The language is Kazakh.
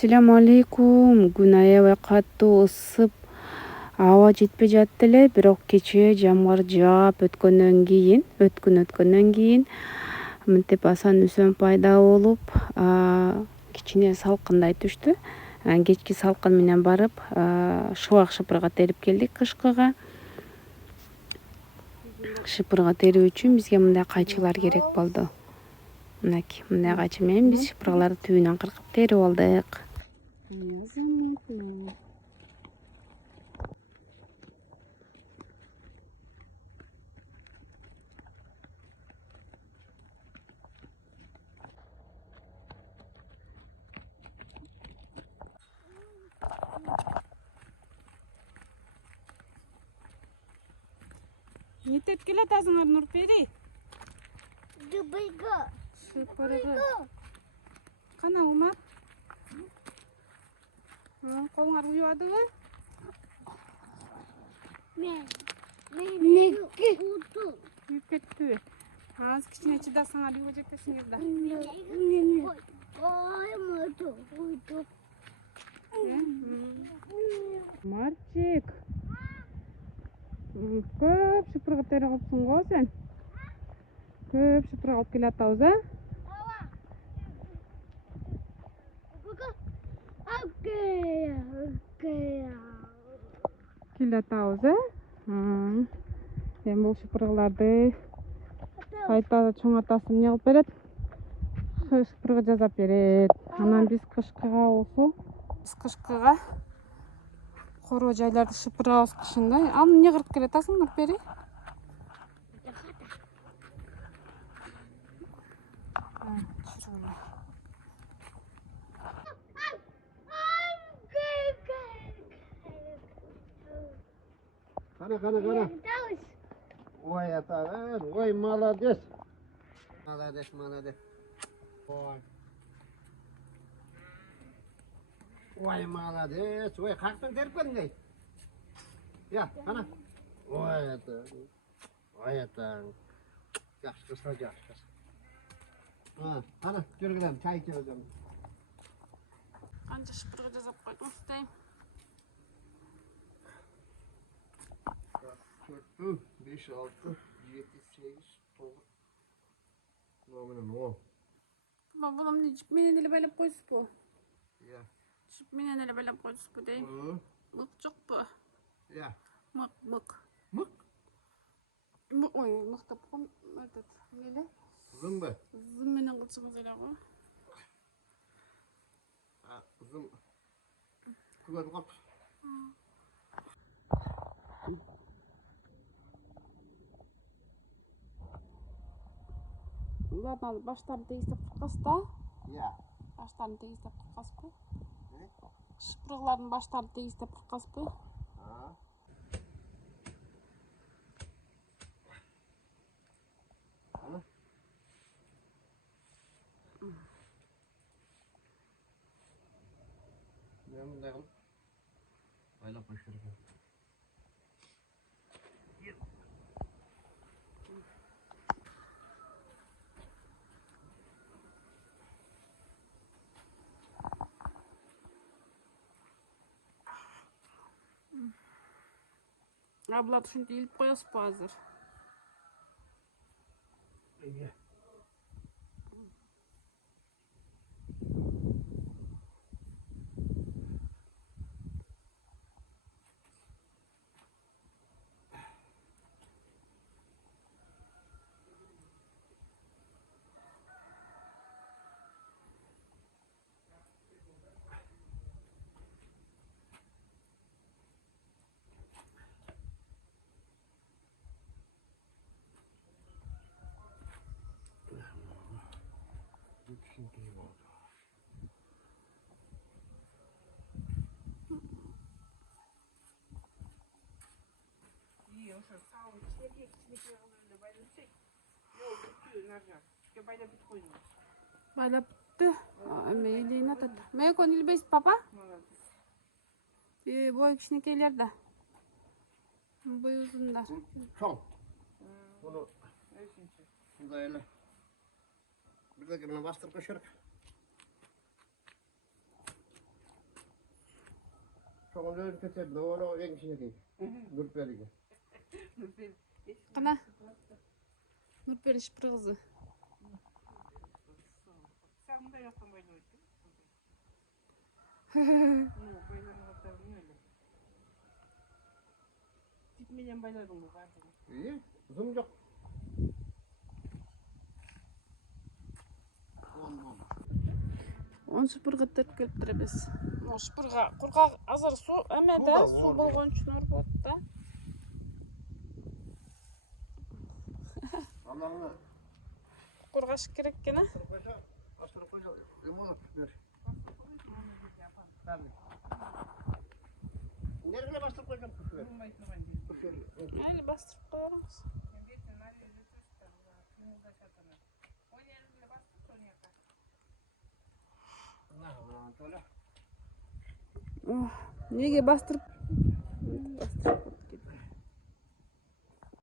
Assalamu alaikum. Күн аябай катуу ысып, аба жетпей жатты эле, бирок кечээ жамгыр жаап өткөндөн кийин мынтип асан үсөн пайда болуп, кичине салкындай түштү. Кечки салкын менен барып, шубак шыпырга терип келдик кышкыга. Шыпырга терүү үчүн бизге мындай кайчылар керек болду. Мынакей, мындай кайчы менен биз шыпыргаларды түбүнөн кыркып терип алдык. Не теп келатасыңар, Нурпери? Дубайга. Шыпырга. Кана Умар? Колуңар уюбадыбы? Мен. Уюп кеттиби? Азыр кичине чыдасаңар үйгө жетесиңер да. Марчик. Көп шыпырга терип алыпсың го сен. Көп шыпырга алып келатабыз, келатабыз, Эми бул шыпыргаларды кайта чоң атасы эмне кылып берет? Шыпырга жасап берет. Анан биз кышкыга короо жайларды шыпырабыз кышында. Ал эмне кырып келатасың, Нурпери? Кана. Ой, атаган, ой, молодец. Молодец. Ой, молодец. Ой, каяктан терип келдиң ей? Я, кана. Ой, атаң. Жакшы кызга. Кана, жүргүлөм, чай içelim. Канча шыпырга жасап койдуң дейм? 4, 5, 6, 7, 8, 9. Номер 10. Бабам эмне жип менен эле байлап койсузбу? Ya. Жип менен эле байлап койсузбу дейм? Мык жокпу? Ya. Мык. Mık. Ой, мыктап ком, этот, эмне? Zımba. Зым менен кылсаңыз эле го. Zım. Kıvır kop. Ладно, баштарын тегистеп кыркасыз да? Ya. Баштарын тегистеп кыркасызбы? Ne? Шыпыргалардын баштарын тегистеп кыркасызбы? Ha. Ana. Ne bunday kılıp? Baylap koşuyor. Буларды ушинтип илип коесузбу азыр? İyi. Düşündüğüm oldu. İyi, ошо сабын кичинекей кылып байлап берсек. Жок, бүттү, наржа. Ушке байлап бүт койдум. Байлап бүттү. Эме илейин атат. Мейкон илбейсиз, папа? Бой кичинекейлер да. Бой узун да. Çoğ. Bunu şunday ele. Bir de bunu bastırıp koşarak. Sonra öyle keser de onu en içine değil. Nurperi'ye. Kana. Nurperiş bir kızı. Sen de yaptın böyle öyle. Gitmeyeceğim baylarım bu kardeşim. İyi. Uzun yok. Он шпыргып теріп келіп тұр біз. Шпырға құрғақ азыр су әме да су болған үшін ұрып да. Allah'ına. Құрғаш керек екен, а? Astırıp koyacağım. Limonu ver. Tabii. Nereye bastırıp koyacağım kuş ver? Kuş ver. Әне бастырып қоярмыз. Неге бастырып? Бастырып.